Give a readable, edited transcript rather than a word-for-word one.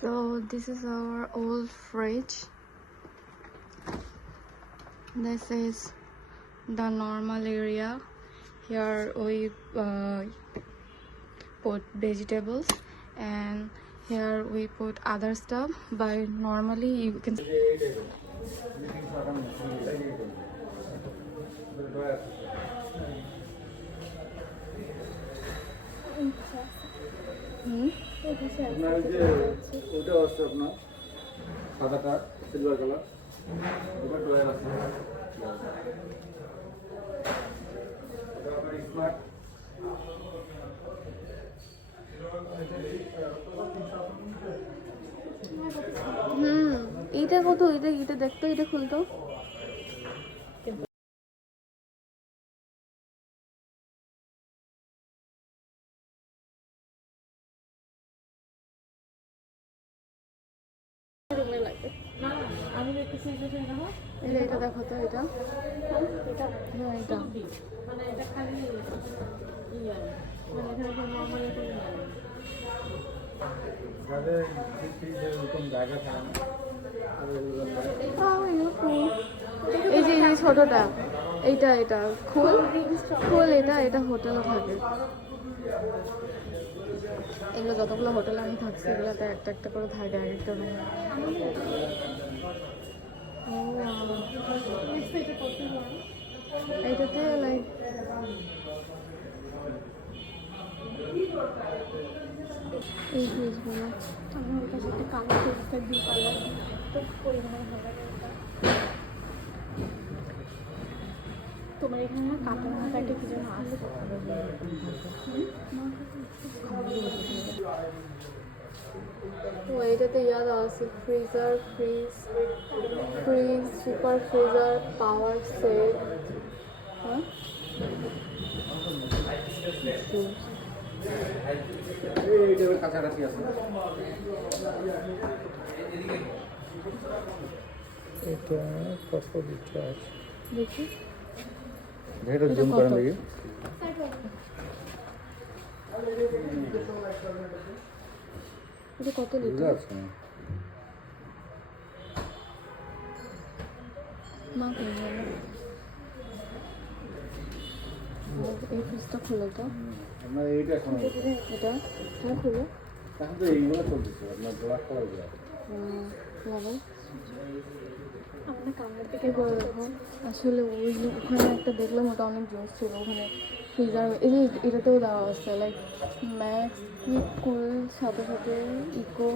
So this is our old fridge. This is the normal area. Here we put vegetables, and here we put other stuff. But normally you can আপনার যে ওটা আছে আপনার সাদাটা silver colour ওটা drawer আছে ওটা আপনার স্মার্ট এটা কত? এটা দেখতো, এটা খুলতো। এটা দেখো তো, এটা এই যে ছোটটা, এটা ফুল এটা হোটেলে থাকে। এগুলো যতগুলো হোটেলে আমি থাকছি এগুলোতে একটা একটা করে থাকে এক একটা রুমে। এইটাতে লাইক এই জিনিসগুলো আমার কাছে একটা কালার টেক্সচার দিয়ে কালার তো পরিমাণে ভালো লাগে। তোমার এখানে কাটার মাথা একটা কি যেন আছে। ও এটাতে ইয়াদ আছে freezer, fridge, super freezer, power set. হ্যাঁ এইটার কাছাকাছি আছে এটা কত লিটার আছে দেখি, এটা জুম করেন দেখি। এটা কত লিটার আছে মা কই গেল? এই ফ্রিজটা খুলো তো, আপনার এইটা এখন এটা খুলো। এখন তো এইগুলো চলতেছে আপনার ব্ল্যাক কালার গুলো লাগাই আপনার কামড় থেকে আসলে ওই ওখানে একটা দেখলাম, ওটা অনেক জোস ছিল। ওখানে ফ্রিজার এই যে এটাতেও দেওয়া আছে লাইক ম্যাক্স, কুল, সাথে সাথে ইকো।